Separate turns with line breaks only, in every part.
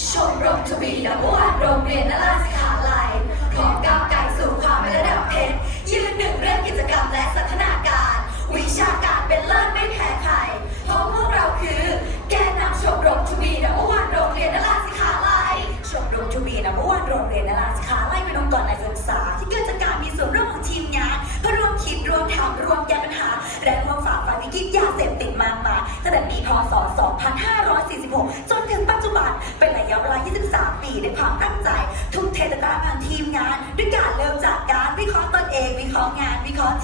ชมรมทวีนวานโรงเรียนนราสิขาลัยพร้อมก้าวไกลสู่ความเป็นระดับเพชรยืนหนึ่งเรื่องกิจกรรมและสันทนาการ วิชาการเป็นเลิศไม่แพ้ใครเพราะพวกเราคือ แกนนำชมรมทวีนวานโรงเรียนนราสิขาลัยชมรมทวีนวานโรงเรียนนราสิขาลัยเป็นองค์กรการศึกษา ที่เกิดจากการมีส่วนร่วมของทีมงานเพื่อร่วมคิดร่วมทำร่วมแก้ปัญหาและร่วมฝ่าฟันวิกฤตยาเสพติดมากมายตั้งแต่ปีพศ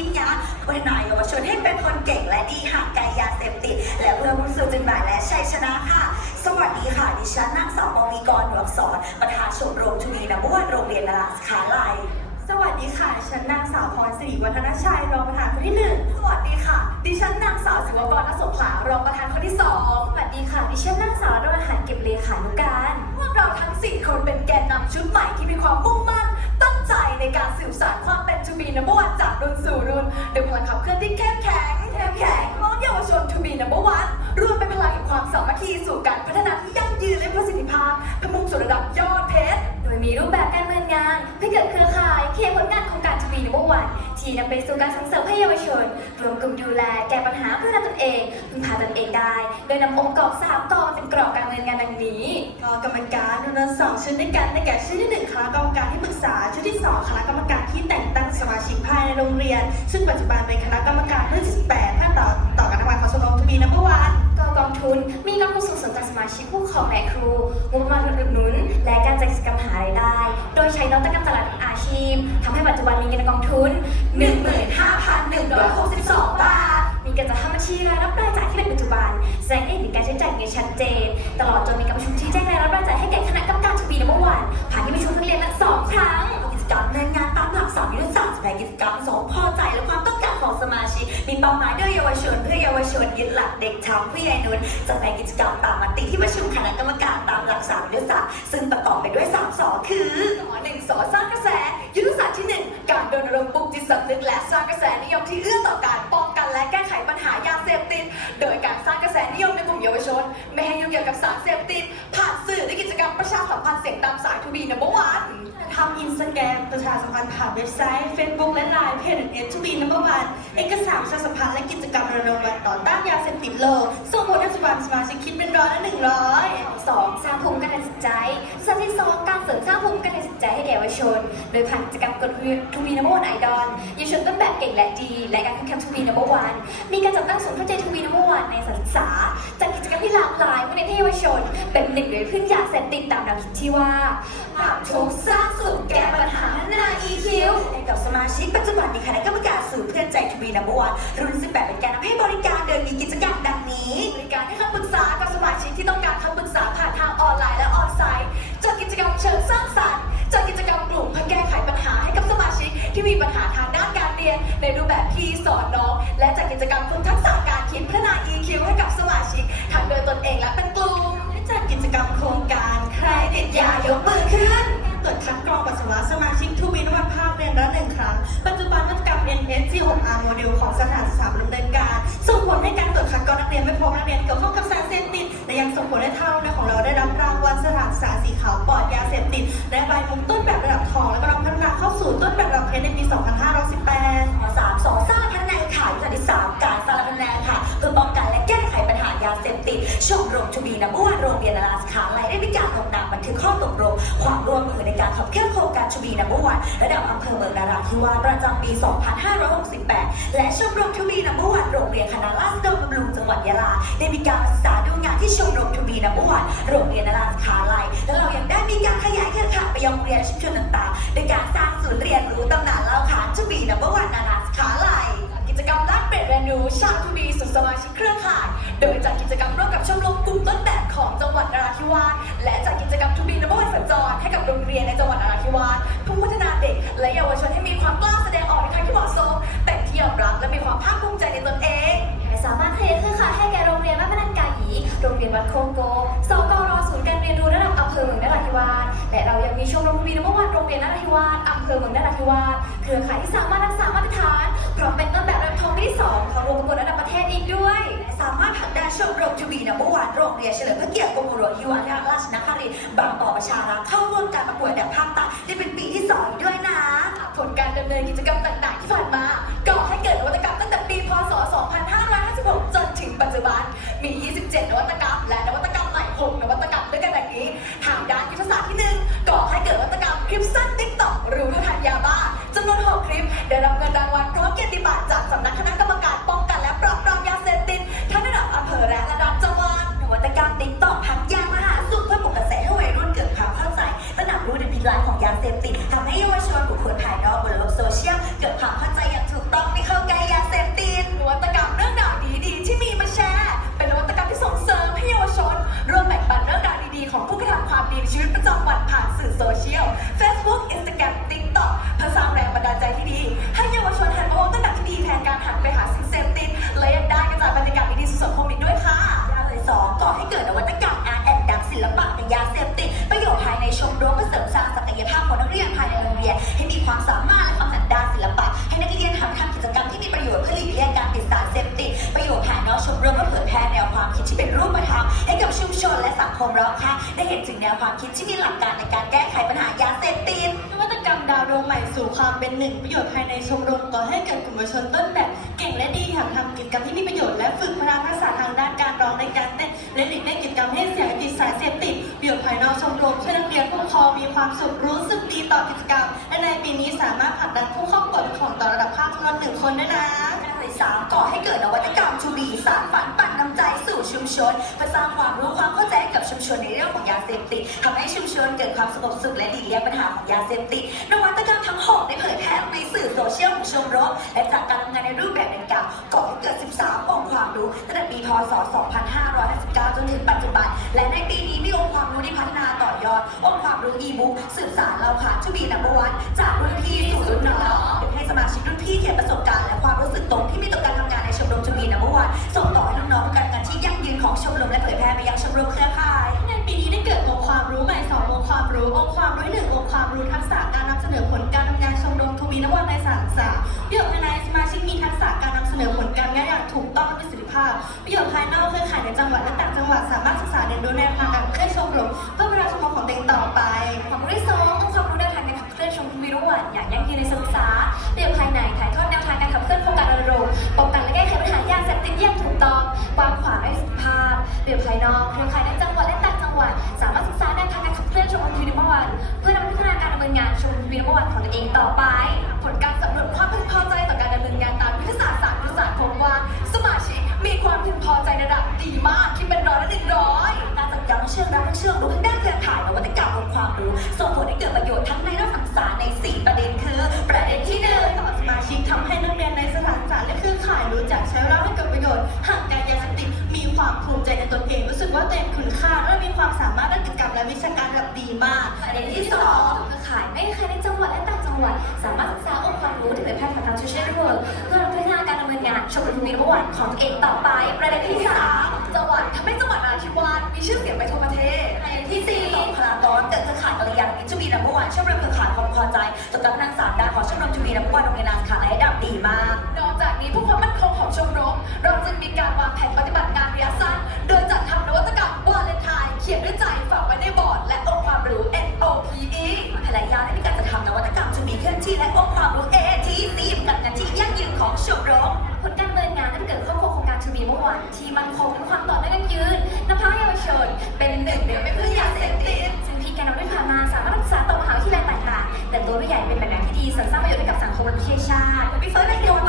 วิเคราะห์ทีมงานนาเยาวชนให้เป็นคนเก่งและดีห่างไกลยาเสพติด และเพื่อมุ่งสู่จุดหมายและชัยชนะค่ะ สวัสดีค่ะ ดิฉันนางสาวปวีกรหนวกสอนประธานชมรมทวีนวานโรงเรียนนราสขาลัย
สวัสดีค่ะ ฉันนางสาวพรสิริวัฒนชัยรองประธานคนที่หนึ่ง
สวัสดีค่ะ ดิฉันนางสาวศิวกรอโศกขลารองประธานคนที่สอง
สวัสดีค่ะ ดิฉันนางสาวรหันเก็บเลขานุการ
พวกเราทั้ง4คนเป็นแกนนำชุดใหม่ที่มีความมุ่งมั่น ใจในการสื่อสารความเป็นทูบีนัมเบอร์วันจากรุ่นสู่รุ่นด้วยพลังขับเคลื่อนที่เข้มแข็งเข้มแข็งน้องเยาวชนทูบีนัมเบอร์วันรวมเป็นพลังแห่งความสามัคคีสู่การพัฒนาที่ยั่งยืนและประสิทธิภาพพื่อมุ่งสู่ระดับยอดเพชร
โดย มีรูปแบบการเนินงานเพื่อเกิดเครือข่ายเคผลงานโครงการทวีนววันที่นำไปสู่การส่งเสริมให้เยาวชนรวมกลุ่มดูแลแก้ปัญหาเพื่อตนเองพึ่งพาตนเองได้ โดยนำองค์ประกอบสามตอนเป็นกรอบการเนินงานดังนี้
ก็กรรมการจำนวนสองชุดด้วยกันได้แก่ชุดที่หนึ่งคณะกรรมการที่ปรึกษาชุดที่สองคณะกรรมการที่แต่งตั้งสมาชิกภายในโรงเรียน ซึ่งปัจจุบันเป็นคณะกรรมการรุ่นที่18ท่านต่อต่อการทำงานของชมรมทวีนัมวัน
กองทุน มีกองทุนส่งเสริมการสมาชิกผู้ปกครองและครูงบประมาณอุดหนุน และการจัดกิจกรรมหารายได้ โดยใช้นวัตกรรมตลาดอาชีพทำให้ปัจจุบันมีเงินในกองทุน
15,162 บาท
มีการจัดทำบัญชีรายรับรายจ่ายที่เป็นปัจจุบัน แสดงให้เห็นการใช้จ่ายเงินชัดเจน ตลอดจนมีการประชุมที่แจ้งรายรับรายจ่ายให้แก่คณะกรรมการทวีนัมเบอวันผ่านที่ประชุมทั้งเรียนละสองครั้ง
กิจกรรมเนินงานตามหลักสามยุทธศาสตร์แสดงกิจกรรมสองพอใจและความต้องการ ชิกมีเป้าหมายด้วยเยาวชน เพื่อเยาวชนยึดหลักเด็กทำผู้ใหญ่นุนจะแสดงกิจกรรมตามมติที่ประชุมคณะกรรมการตามหลักสามยุทธศาสตร์ซึ่งประกอบไปด้วยสามสอคือ
สอหนึ่งสอสร้างกระแส ยุทธศาสตร์ที่หนึ่งการรณรงค์ปลุกจิตสำนึกและสร้างกระแสนิยมที่เอื้อต่อการป้องกันและแก้ไขปัญหายาเสพติด โดยการสร้างกระแสนิยมในกลุ่มเยาวชน ไม่ให้ยุ่งเกี่ยวกับสารเสพติดผ่านสื่อและกิจกรรมประชาสัมพันธ์เสียงตามสายทูบีนัมเบอร์วัน
ทำอินสตาแกรมประชาสัมพันธ์ผ่านเว็บไซต์ Facebook และ Line เพจเอทูบีนัมเบอร์วันเอกสารประชาสัมพันธ์และกิจกรรมรณรงค์ต่อต้านยาเสพติดโลกส่งผลปัจจุบันสมาชิกคิดเป็นร้อยละหนึ่งร้อย
สองสร้างภูมิคุ้มกันจิตใจส่วนที่สองการเสริมสร้างภูมิคุ้มกันจิตใจให้แก่เยาวชน โดยผ่านกิจกรรมกดทูวีนัมเบอร์วันไอดอลเยาวชนต้นแบบเก่งและดี และการแข่งขันทูวีนัมเบอร์วันมีการจัดตั้งศูนย์เข้าใจทูวีนัมเบอร์วันในสถานศึกษาจัดกิจ ที่หลากหลายเพื่อเน้นให้เยาวชน เป็นหนึ่งในพึ่งยาเสพติดตามแนวคิดที่ว่า
ปรับทุกข์สร้างสุขแก้ปัญหาพัฒนา EQ ให้กับสมาชิกปัจจุบันมีคณะกรรมการสื่อเพื่อนใจทวีนับวันรุ่น 18 เป็นการนำให้บริการโดยมีกิจกรรมดังนี้
บริการให้คำปรึกษากับสมาชิกที่ต้องการคำปรึกษาผ่านทางออนไลน์และออนไซต์จัดกิจกรรมเชิงสร้างสรรค์จัดกิจกรรมกลุ่มเพื่อแก้ไขปัญหาให้กับสมาชิกที่มีปัญหาทางด้านการเรียน ในรูปแบบที่สอนน้องและจัดกิจกรรมฝึกทักษะ คิดพัฒนา EQ ให้กับสมาชิกทั้งโดยตนเองและเป็นกลุ่ม
ได้จัดกิจกรรมโครงการใครติดยายกมือขึ้นตรวจคัดกรองปัสสาวะสมาชิกทูบีนวันภาคเรียนละหนึ่งครั้ง ปัจจุบันวัตกรรม NSG 6R โมเดลของสถานศึกษาดำเนินการ ส่งผลให้การตรวจคัดกรองนักเรียนไม่พบนักเรียนเกี่ยวข้องกับสารเสพติดและยังส่งผลให้ท่างโรงเรียนของเราได้รับรางวัลสถานศึกษาสีขาวปลอดยาเสพติดและใบมุกต้นแบบระดับทองและกำลั ร
งเรียนนาราสขาลัยได้มีการลงนามบันทึกข้อตกลงความร่วมมือในการขับเคลื่อนโครงการทวีนัมเบอร์วันระดับอำเภอเมืองนาราธิวาสประจำปี 2568 และชมรมทวีนัมเบอร์วันโรงเรียนคณะราษฎรบำรุงจังหวัดยะลาได้มีการศึกษาดูงานที่ชมรมทวีนัมเบอร์วันโรงเรียนนาราขาลัยและเรายังได้มีการขยายเครือข่ายไปยังเรียนชุมชนต่างๆโดยการสร้างศูนย์เรียนรู้ตำนานเล่าขานทวีนัมเบอร์วันนาราสขาลัย
กิจกรรมแลกเปลี่ยนเรียนรู้ชาวทูบีสู่สมาชิกเครือข่าย โดยจัดกิจกรรมร่วมกับชมรมกลุ่มต้นแบบของจัง นราธิวาสและจัดกิจกรรมทูบีนบวันสัญจรให้กับโรงเรียนในจังหวัดนราธิวาสเพื่อพัฒนาเด็ก และเยาวชนให้มีความกล้าแสดงออกในทางที่เหมาะสมเป็นที่ยอมรับและมีความภาคภูมิใจในตนเอง
สามารถขยายเครือข่ายให้แก่โรงเรียนวัดพนันกาหยีโรงเรียนวัดโคงโกสกรศูนย์การเรียนรู้ระดับอำเภอเมืองนราธิวาสและเรายังมีชมรมวีนวันโรงเรียนนราธิวาสอำเภอเมืองนราธิวาสเครือข่ายที่สามารถรักษามาตรฐาน พร้อมเป็นต้นแบบระดับท้องที่สองของรวมประกวดระดับประเทศอีกด้วย
สามารถผลักดันชมรมทวีนับวันโรงเรียนเฉลิมพระเกียรติกรมหลวงยุวราชนคริตบางบ่อประชารักเข้าร่วมการประกวดแบบภาคใต้ได้เป็นปีที่สองด้วยนะ
ผลการดำเนินกิจกรรมต่างๆ ที่ผ่านมาก่อให้เกิดนวัตกรรมตั้งแต่ปีพศ 2556 จนถึงปัจจุบันมี 27 นวัตกรรม
ของ
ผู้กระทำความดีในชีวิตประจำวันผ่านสื่อโซเชียล Facebook Instagram TikTok เพื่อสร้างแรงบันดาลใจที่ดี ให้ คม
รอบข้างได้เห็นถึงแนวความคิดที่มีหลักการในการแก้ไขปัญหายาเสพติด
นวัตกรรมดาวดวงใหม่สู่ความเป็นหนึ่งประโยชน์ภายในชมรมก่อให้เกิดกลุ่มเยาวชนต้นแบบเก่งและดีหันทำกิจกรรมที่มีประโยชน์และฝึกพัฒนาทักษะทางด้านการร้องในการเต้นและหลีกเลี่ยงกิจกรรมให้เสียติดสารเสพติดประโยชน์ภายนอกชมรมช่วยนักเรียนผู้ปกครองมีความสุขรู้สึกดีต่อกิจกรรมและในปีนี้สามารถผลักดันผู้เข้าประกวดของต่อระดับภาคจำนวนหนึ่งคนได้วยนะ
เลยสามก่อให้เกิดนวัตกรรมชูบีสารฝันปั่นน้ำใจ สู่ชุมชนเพื่อสร้างความรู้ความเข้าใจให้กับชุมชนในเรื่องของยาเสพติดทำให้ชุมชนเกิดความสงบสุขและหลีกเลี่ยงปัญหาของยาเสพติดนวัตกรรมทั้งหกได้เผยแพร่ในสื่อโซเชียลของชมรมและจากการทำงานในรูปแบบดังกล่าวก่อให้เกิด 13 องค์ความรู้ตั้งแต่ปีพศ 2559 จนถึงปัจจุบัน และในปีนี้มีองค์ความรู้ที่พัฒนาต่อยอด องค์ความรู้อีบุ๊กสืบสารเราค่ะชูบีนัมเบอร์วันจากรุ่นพี่สู่รุ่นน้อง สมาชิกรุ่นพี่เขียนประสบการณ์และความรู้สึกตรงที่มีต่อการทำงานในชมรมชูบีนัมเบอวันส่งต่อให้น้องๆการงานที่ยั่งยืนของชมรมและเผยแพร่ไปยังชมรมเครือข่าย
ในปีนี้ได้เกิดองค์ความรู้ใหม่สององค์ความรู้องค์ความรู้หนึ่งองค์ความรู้ทักษะการนำเสนอผลการทำงานชมรมทวีนวันในสารศึกษาประโยชน์ภายในสมาชิกมีทักษะการนำเสนอผลการงานอย่างถูกต้องและประสิทธิภาพประโยชน์ภายนอกเครือข่ายในจังหวัดและต่างจังหวัดสามารถศึกษาเรียนรู้แนวทางการเคลื่อนชมรมเพื่อพัฒนาชมรมของตัวเองต่อไป
ความรู้ที่สองันอย่างยั่งยืนในศึกษาเรียนภายในถ่ายทอดแนวทางการขับเคลื่อนโครงการรณรงค์ป้องกันและแก้ไขปัญหายาเสพติดอย่างถูกต้องกว้างขวางและสิทธิภาพเรียนภายนอกเครือข่ายในจังหวัดและต่างจังหวัด สามารถศึกษาแนวทางการขับเคลื่อนชมรมวิรุวัน เพื่อนำพัฒนาการดำเนินงานชมรมวิรุวันของตัวเองต่อไป
ผลการสำรวจความพึงพอใจต่อการดำเนินงานตามยุทธศาสตร์ศาสตร์ยุทธศาสตร์พบว่า สมาชิกมีความพึงพอใจระดับดีมากคิดเป็นร้อยละหนึ่งร้อย
การจัดการเชื่อมรับและเชื่อมรู้ทั้งด้านเครือข่ายนวัตกรรมองความรู้ส่งผลให้เกิดประโยชน์ทั้งในและ ษาใน 4 ประเด็นคือ ประเด็นที่หนึ่ง
ต่อสมาชิกทำให้นักเรียนในสถานศึกษาและเครือข่ายรู้จักใช้เวลาให้เกิดประโยชน์ห่างไกลยาเสพติดมีความภูมิใจในตนเองรู้สึกว่าตัวเองคุณค่าและมีความสามารถด้านกิจกรรมและวิชาการแบบดีมาก
ประเด็นที่สอง
เครือข่ายไม่ใครในจังหวัดและต่างจังหวัด สามารถศึกษาองค์ความรู้ที่เผยแพร่ผ่านทางโซเชียลเน็ตเวิร์กเพื่อพัฒนาการดำเนินงานชมรมวิรวันของตัวเองต่อไป ประเด็นที่สาม
จังหวัด ทำให้จังหวัดนราธิวาสมีชื่อเสียงไปทั่วประเทศ
ประเด็นที่สี่ต่อพลากรเกิดเครือข่ายกัลยาณมิตรจุบีนัมเบอร์วันชมรมเครือข่ายความพอใจจนการพัฒนาสามดาของชมรมจุบีนัมเบอร์วันโรงเรียนนาสขาและรดับดีมาก
นอกจากนี้เพื่อความมั่นคงของชมรม เราจึงมีการวางแผนปฏิบัติการระยะสั้น โดยจัดทำนวัตกรรมวาเลนไทน์เขียนด้วยใจฝากไว้ในบอร์ดและองค์ความรู้ NOPE
ภรรยาได้มีการจัดทำนวัตกรรมจุบีเคลื่อนที่และองค์ความรู้ ATC กับงานที่ยั่งยืนของชมรม
ผลการดำเนินงานได้เกิดครอควโครงการทูบีเมื่อว
ดีเส
ริมสร้างประโยชน์ให้กับสังคมและประเทศชาติ
พี่เฟิร์สเลย
เดีย
ว